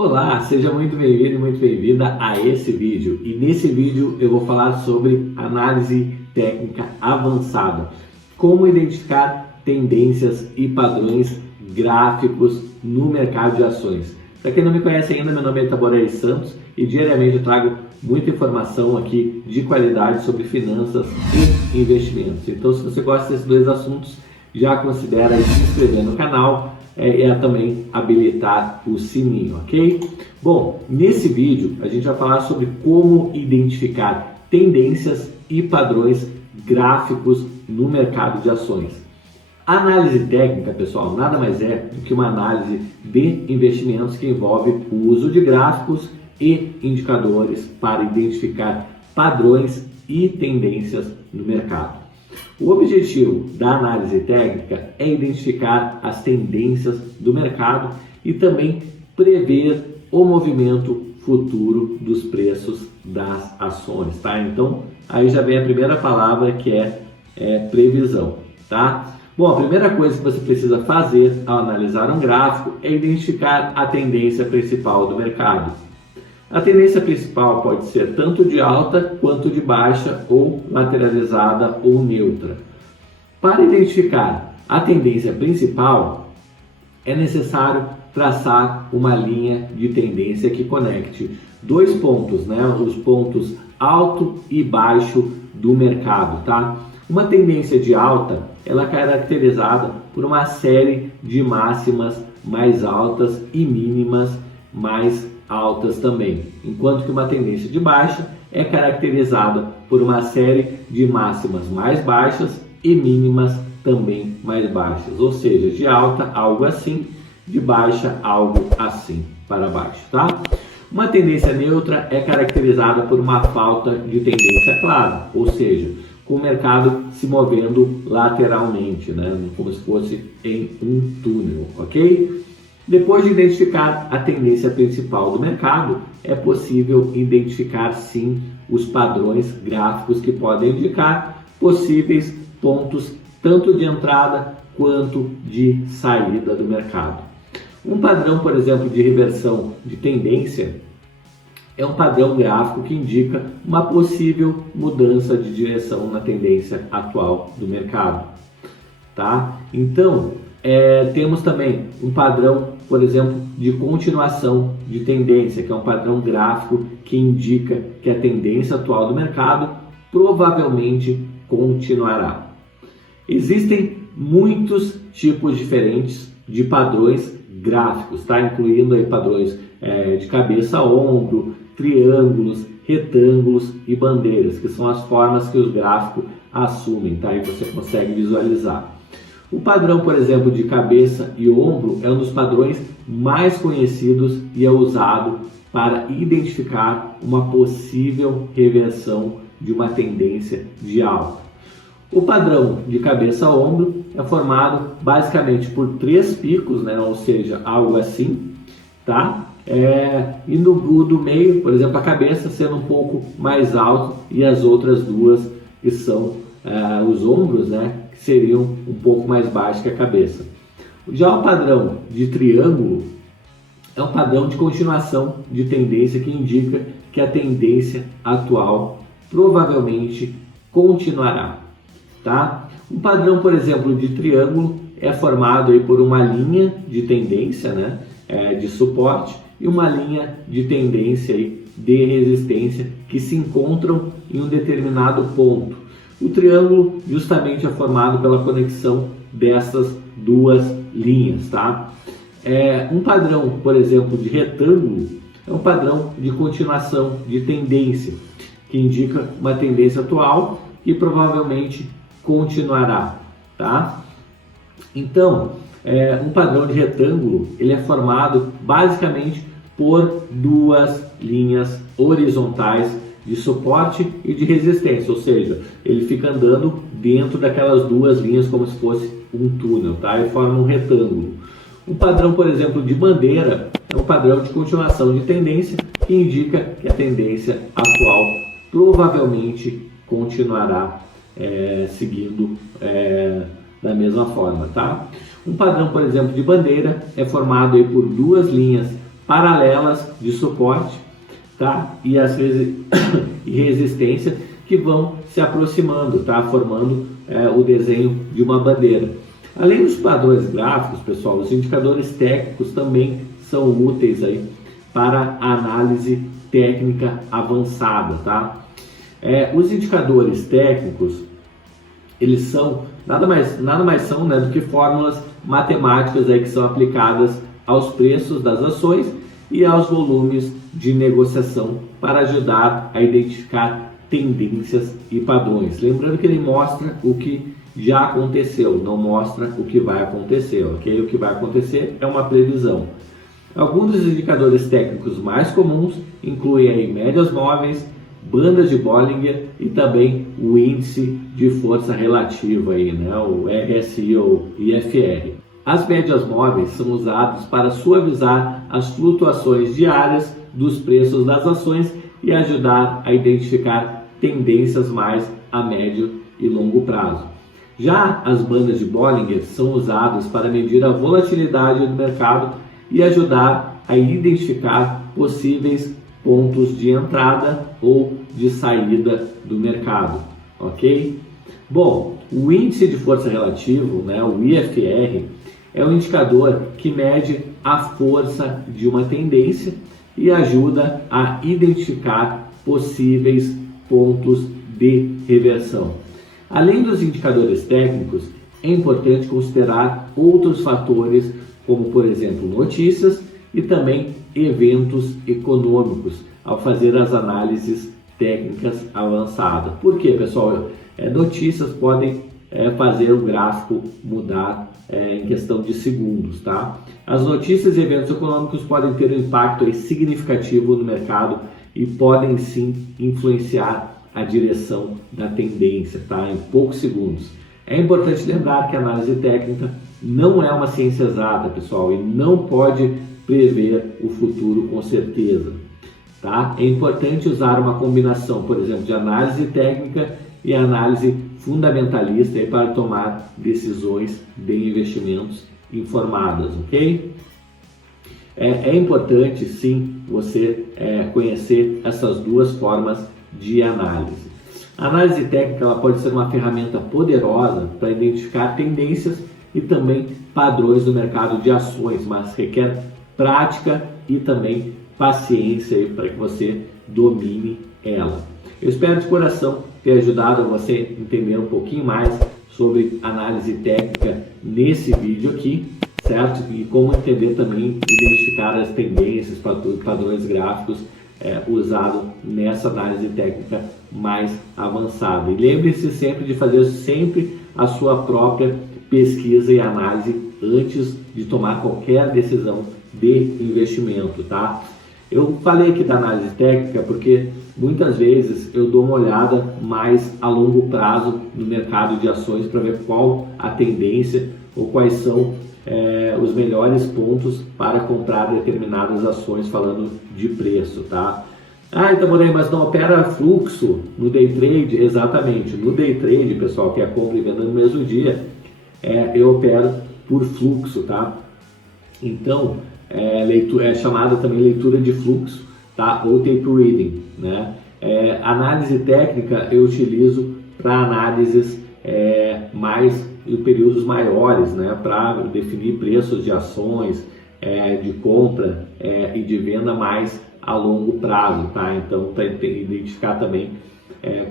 Olá, seja muito bem-vindo e muito bem-vinda a esse vídeo. E nesse vídeo eu vou falar sobre análise técnica avançada. Como identificar tendências e padrões gráficos no mercado de ações. Para quem não me conhece ainda, meu nome é Itaboraí Santos e diariamente eu trago muita informação aqui de qualidade sobre finanças e investimentos. Então, se você gosta desses dois assuntos, já considera se inscrever no canal e também habilitar o sininho, ok? Bom, nesse vídeo a gente vai falar sobre como identificar tendências e padrões gráficos no mercado de ações. A análise técnica, pessoal, nada mais é do que uma análise de investimentos que envolve o uso de gráficos e indicadores para identificar padrões e tendências no mercado. O objetivo da análise técnica é identificar as tendências do mercado e também prever o movimento futuro dos preços das ações, tá? Então, aí já vem a primeira palavra que é previsão, tá? Bom, a primeira coisa que você precisa fazer ao analisar um gráfico é identificar a tendência principal do mercado. A tendência principal pode ser tanto de alta quanto de baixa, ou lateralizada ou neutra. Para identificar a tendência principal, é necessário traçar uma linha de tendência que conecte dois pontos, né? Os pontos alto e baixo do mercado, tá? Uma tendência de alta, ela é caracterizada por uma série de máximas mais altas e mínimas mais altas também, enquanto que uma tendência de baixa é caracterizada por uma série de máximas mais baixas e mínimas também mais baixas, ou seja, de alta algo assim, de baixa algo assim para baixo, tá? Uma tendência neutra é caracterizada por uma falta de tendência clara, ou seja, com o mercado se movendo lateralmente, né? Como se fosse em um túnel, ok? Depois de identificar a tendência principal do mercado, é possível identificar sim os padrões gráficos que podem indicar possíveis pontos tanto de entrada quanto de saída do mercado. Um padrão, por exemplo, de reversão de tendência é um padrão gráfico que indica uma possível mudança de direção na tendência atual do mercado, tá? Então, temos também um padrão, por exemplo, de continuação de tendência, que é um padrão gráfico que indica que a tendência atual do mercado provavelmente continuará. Existem muitos tipos diferentes de padrões gráficos, tá? Incluindo aí padrões de cabeça a ombro, triângulos, retângulos e bandeiras, que são as formas que os gráficos assumem, tá? E você consegue visualizar. O padrão, por exemplo, de cabeça e ombro é um dos padrões mais conhecidos e é usado para identificar uma possível reversão de uma tendência de alta. O padrão de cabeça a ombro é formado basicamente por três picos, né? Ou seja, algo assim, tá? E no do meio, por exemplo, a cabeça sendo um pouco mais alto e as outras duas que são os ombros, né? Que seriam um pouco mais baixos que a cabeça. Já o padrão de triângulo é um padrão de continuação de tendência que indica que a tendência atual provavelmente continuará, tá? Um padrão, por exemplo, de triângulo é formado aí por uma linha de tendência, né? De suporte e uma linha de tendência aí de resistência que se encontram em um determinado ponto. O triângulo justamente é formado pela conexão dessas duas linhas, tá? Um padrão, por exemplo, de retângulo é um padrão de continuação de tendência, que indica uma tendência atual que provavelmente continuará, tá? Então, um padrão de retângulo, ele é formado basicamente por duas linhas horizontais de suporte e de resistência, ou seja, ele fica andando dentro daquelas duas linhas como se fosse um túnel, tá? E forma um retângulo. Um padrão, por exemplo, de bandeira é um padrão de continuação de tendência que indica que a tendência atual provavelmente continuará seguindo da mesma forma, tá? Um padrão, por exemplo, de bandeira é formado aí por duas linhas paralelas de suporte, tá? E às vezes e resistência que vão se aproximando, tá? Formando o desenho de uma bandeira. Além dos padrões gráficos, pessoal, os indicadores técnicos também são úteis aí para a análise técnica avançada, tá? Os indicadores técnicos, eles são nada mais são, né, do que fórmulas matemáticas aí que são aplicadas aos preços das ações e aos volumes de negociação para ajudar a identificar tendências e padrões. Lembrando que ele mostra o que já aconteceu, não mostra o que vai acontecer, ok? O que vai acontecer é uma previsão. Alguns dos indicadores técnicos mais comuns incluem aí médias móveis, bandas de Bollinger e também o índice de força relativa aí, né, o RSI ou IFR. As médias móveis são usadas para suavizar as flutuações diárias dos preços das ações e ajudar a identificar tendências mais a médio e longo prazo. Já as bandas de Bollinger são usadas para medir a volatilidade do mercado e ajudar a identificar possíveis pontos de entrada ou de saída do mercado, ok? Bom, o índice de força relativo, né, o IFR, é um indicador que mede a força de uma tendência e ajuda a identificar possíveis pontos de reversão. Além dos indicadores técnicos, é importante considerar outros fatores, como por exemplo notícias e também eventos econômicos, ao fazer as análises técnicas avançadas. Por quê, pessoal? Notícias podem fazer o gráfico mudar em questão de segundos, tá? As notícias e eventos econômicos podem ter um impacto aí significativo no mercado e podem sim influenciar a direção da tendência, tá? Em poucos segundos. É importante lembrar que a análise técnica não é uma ciência exata, pessoal, e não pode prever o futuro com certeza, tá? É importante usar uma combinação, por exemplo, de análise técnica e análise fundamentalista aí para tomar decisões de investimentos informadas, ok? É importante sim você conhecer essas duas formas de análise. A análise técnica ela pode ser uma ferramenta poderosa para identificar tendências e também padrões do mercado de ações, mas requer prática e também paciência para que você domine ela. Eu espero de coração ter ajudado você a entender um pouquinho mais sobre análise técnica nesse vídeo aqui, certo? E como entender também, identificar as tendências, padrões gráficos usado nessa análise técnica mais avançada. E lembre-se sempre de fazer sempre a sua própria pesquisa e análise antes de tomar qualquer decisão de investimento, tá? Eu falei aqui da análise técnica porque muitas vezes eu dou uma olhada mais a longo prazo no mercado de ações para ver qual a tendência ou quais são os melhores pontos para comprar determinadas ações, falando de preço, tá? Então, mas não opera fluxo no day trade? Exatamente, no day trade, pessoal, que é compra e venda no mesmo dia, eu opero por fluxo, tá? Então, é chamada também leitura de fluxo, tá? Ou tape reading, né? Análise técnica eu utilizo para análises mais em períodos maiores, né? Para definir preços de ações, de compra e de venda mais a longo prazo, tá? Então, tem que identificar também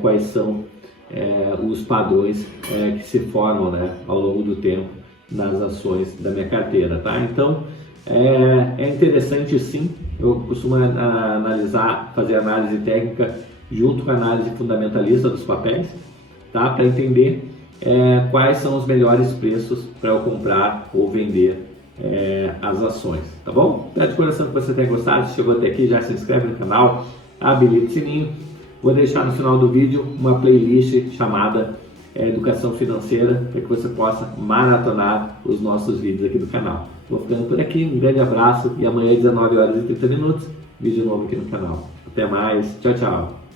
quais são os padrões que se formam, né, ao longo do tempo nas ações da minha carteira, tá? Então, é interessante sim, eu costumo fazer análise técnica junto com a análise fundamentalista dos papéis, tá? Para entender quais são os melhores preços para eu comprar ou vender as ações, tá bom? Espero de coração que você tenha gostado. Se chegou até aqui, já se inscreve no canal, habilita o sininho. Vou deixar no final do vídeo uma playlist chamada Educação Financeira para que você possa maratonar os nossos vídeos aqui do canal. Vou ficando por aqui, um grande abraço e amanhã às 19h30 vídeo novo aqui no canal. Até mais, tchau, tchau!